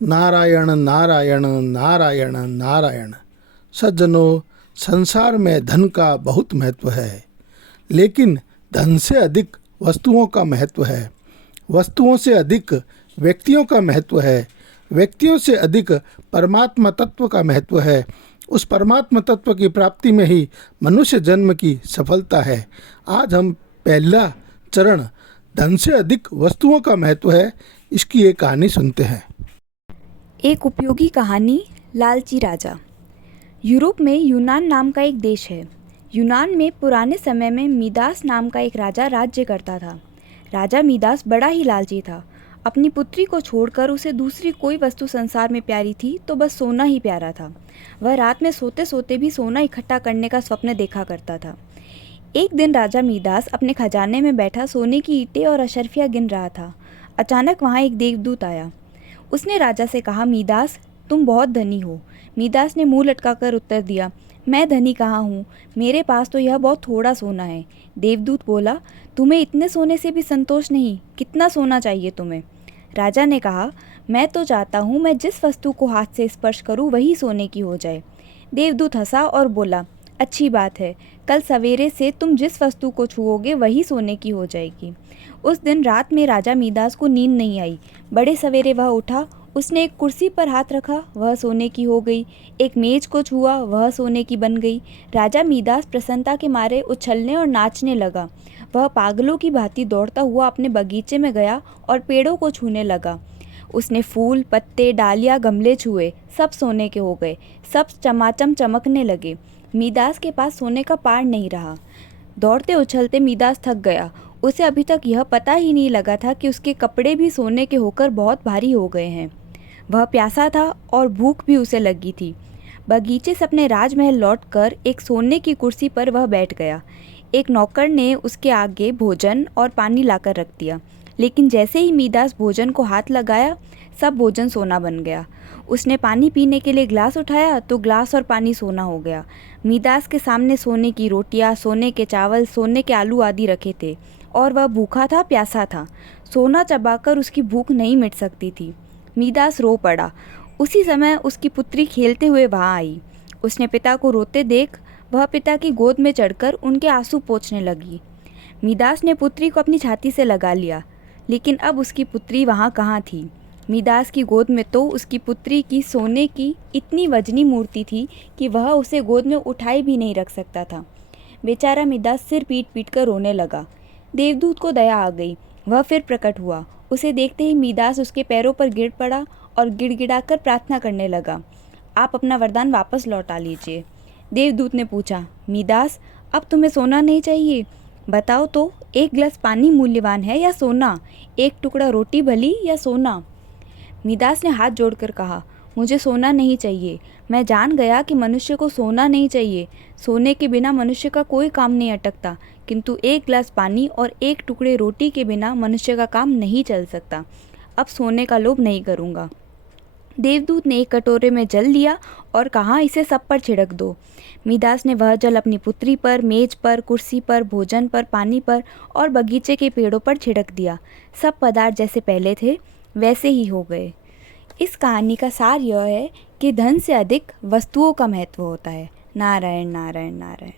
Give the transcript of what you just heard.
नारायण नारायण नारायण नारायण। सज्जनों, संसार में धन का बहुत महत्व है, लेकिन धन से अधिक वस्तुओं का महत्व है। वस्तुओं से अधिक व्यक्तियों का महत्व है। व्यक्तियों से अधिक परमात्मा तत्व का महत्व है। उस परमात्मा तत्व की प्राप्ति में ही मनुष्य जन्म की सफलता है। आज हम पहला चरण धन से अधिक वस्तुओं का महत्व है, इसकी एक कहानी सुनते हैं। एक उपयोगी कहानी, लालची राजा। यूरोप में यूनान नाम का एक देश है। यूनान में पुराने समय में मीदास नाम का एक राजा राज्य करता था। राजा मीदास बड़ा ही लालची था। अपनी पुत्री को छोड़कर उसे दूसरी कोई वस्तु संसार में प्यारी थी तो बस सोना ही प्यारा था। वह रात में सोते सोते भी सोना इकट्ठा करने का स्वप्न देखा करता था। एक दिन राजा मीदास अपने खजाने में बैठा सोने की ईंटें और अशर्फियाँ गिन रहा था। अचानक वहाँ एक देवदूत आया। उसने राजा से कहा, मीदास, तुम बहुत धनी हो। मीदास ने मुंह लटकाकर उत्तर दिया, मैं धनी कहाँ हूँ, मेरे पास तो यह बहुत थोड़ा सोना है। देवदूत बोला, तुम्हें इतने सोने से भी संतोष नहीं, कितना सोना चाहिए तुम्हें? राजा ने कहा, मैं तो चाहता हूँ मैं जिस वस्तु को हाथ से स्पर्श करूँ वही सोने की हो जाए। देवदूत हंसा और बोला, अच्छी बात है, कल सवेरे से तुम जिस वस्तु को छुओगे वही सोने की हो जाएगी। उस दिन रात में राजा मीदास को नींद नहीं आई। बड़े सवेरे वह उठा, उसने एक कुर्सी पर हाथ रखा, वह सोने की हो गई। एक मेज को छुआ, वह सोने की बन गई। राजा मीदास प्रसन्नता के मारे उछलने और नाचने लगा। वह पागलों की भांति दौड़ता हुआ अपने बगीचे में गया और पेड़ों को छूने लगा। उसने फूल, पत्ते, डालियाँ, गमले छुए, सब सोने के हो गए। सब चमाचम चमकने लगे। मीदास के पास सोने का पार नहीं रहा। दौड़ते उछलते मीदास थक गया। उसे अभी तक यह पता ही नहीं लगा था कि उसके कपड़े भी सोने के होकर बहुत भारी हो गए हैं। वह प्यासा था और भूख भी उसे लगी थी। बगीचे से अपने राजमहल लौटकर एक सोने की कुर्सी पर वह बैठ गया। एक नौकर ने उसके आगे भोजन और पानी लाकर रख दिया, लेकिन जैसे ही मीदास भोजन को हाथ लगाया, सब भोजन सोना बन गया। उसने पानी पीने के लिए गिलास उठाया तो गिलास और पानी सोना हो गया। मीदास के सामने सोने की रोटियां, सोने के चावल, सोने के आलू आदि रखे थे और वह भूखा था, प्यासा था। सोना चबाकर उसकी भूख नहीं मिट सकती थी। मीदास रो पड़ा। उसी समय उसकी पुत्री खेलते हुए वहाँ आई। उसने पिता को रोते देख वह पिता की गोद में चढ़कर उनके आंसू पोंछने लगी। मीदास ने पुत्री को अपनी छाती से लगा लिया, लेकिन अब उसकी पुत्री वहाँ कहाँ थी? मीदास की गोद में तो उसकी पुत्री की सोने की इतनी वजनी मूर्ति थी कि वह उसे गोद में उठाए भी नहीं रख सकता था। बेचारा मीदास सिर पीट पीट कर रोने लगा। देवदूत को दया आ गई। वह फिर प्रकट हुआ। उसे देखते ही मीदास उसके पैरों पर गिर पड़ा और गिड़गिड़ाकर प्रार्थना करने लगा, आप अपना वरदान वापस लौटा लीजिए। देवदूत ने पूछा, मीदास, अब तुम्हें सोना नहीं चाहिए? बताओ तो, एक गिलास पानी मूल्यवान है या सोना? एक टुकड़ा रोटी भली या सोना? मीदास ने हाथ जोड़कर कहा, मुझे सोना नहीं चाहिए। मैं जान गया कि मनुष्य को सोना नहीं चाहिए। सोने के बिना मनुष्य का कोई काम नहीं अटकता, किंतु एक गिलास पानी और एक टुकड़े रोटी के बिना मनुष्य का काम नहीं चल सकता। अब सोने का लोभ नहीं करूँगा। देवदूत ने एक कटोरे में जल लिया और कहा, इसे सब पर छिड़क दो। मीदास ने वह जल अपनी पुत्री पर, मेज पर, कुर्सी पर, भोजन पर, पानी पर और बगीचे के पेड़ों पर छिड़क दिया। सब पदार्थ जैसे पहले थे वैसे ही हो गए। इस कहानी का सार यह है कि धन से अधिक वस्तुओं का महत्व होता है। नारायण नारायण नारायण।